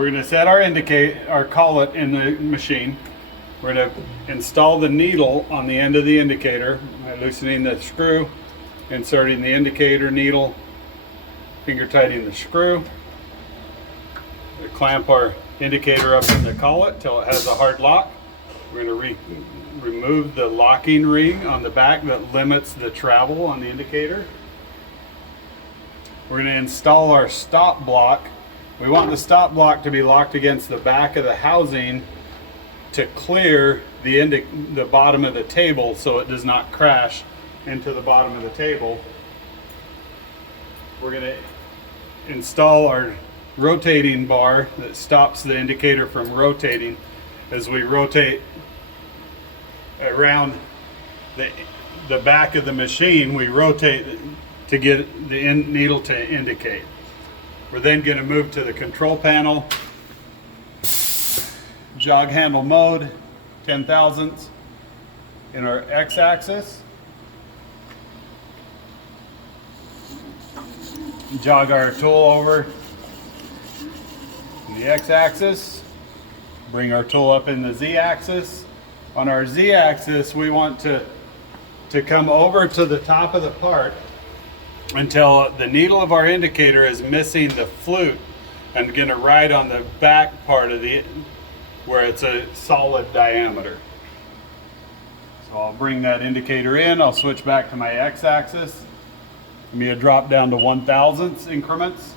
We're going to set our collet in the machine. We're going to install the needle on the end of the indicator by loosening the screw, inserting the indicator needle, finger tightening the screw. We clamp our indicator up in the collet till it has a hard lock. We're going to remove the locking ring on the back that limits the travel on the indicator. We're going to install our stop block. We want the stop block to be locked against the back of the housing to clear the bottom of the table so it does not crash into the bottom of the table. We're going to install our rotating bar that stops the indicator from rotating. As we rotate around the back of the machine, we rotate to get the needle to indicate. We're then going to move to the control panel, jog handle mode, 10 thousandths in our x-axis. Jog our tool over the x-axis, bring our tool up in the z-axis. On our z-axis, we want to come over to the top of the part until the needle of our indicator is missing the flute and going to ride on the back part of where it's a solid diameter. So I'll bring that indicator in, I'll switch back to my x-axis. I'm going to drop down to 1/1000th increments.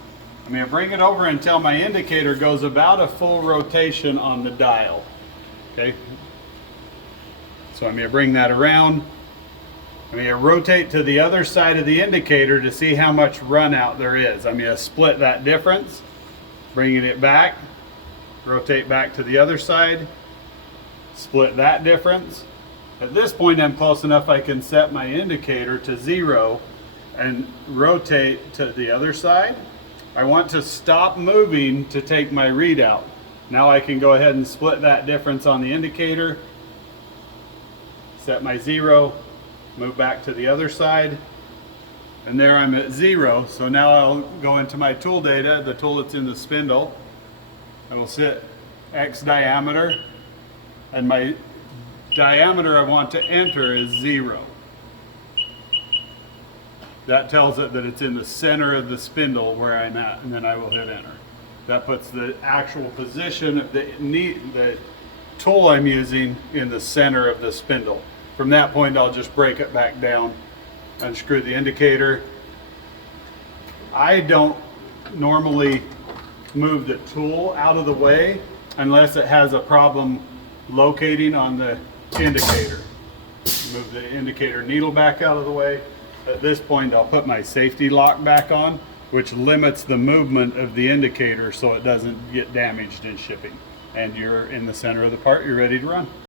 I'm going to bring it over until my indicator goes about a full rotation on the dial. Okay. So I'm going to bring that around. I'm going to rotate to the other side of the indicator to see how much run out there is. I'm going to split that difference, bringing it back, rotate back to the other side, split that difference. At this point I'm close enough I can set my indicator to 0 and rotate to the other side. I want to stop moving to take my readout. Now I can go ahead and split that difference on the indicator, set my 0, move back to the other side, and there I'm at 0. So now I'll go into my tool data, the tool that's in the spindle. I will set X diameter, and my diameter I want to enter is 0. That tells it that it's in the center of the spindle where I'm at, and then I will hit enter. That puts the actual position of the tool I'm using in the center of the spindle. From that point I'll just break it back down, unscrew the indicator. I don't normally move the tool out of the way unless it has a problem locating on the indicator. Move the indicator needle back out of the way. At this point I'll put my safety lock back on, which limits the movement of the indicator so it doesn't get damaged in shipping. And you're in the center of the part, you're ready to run.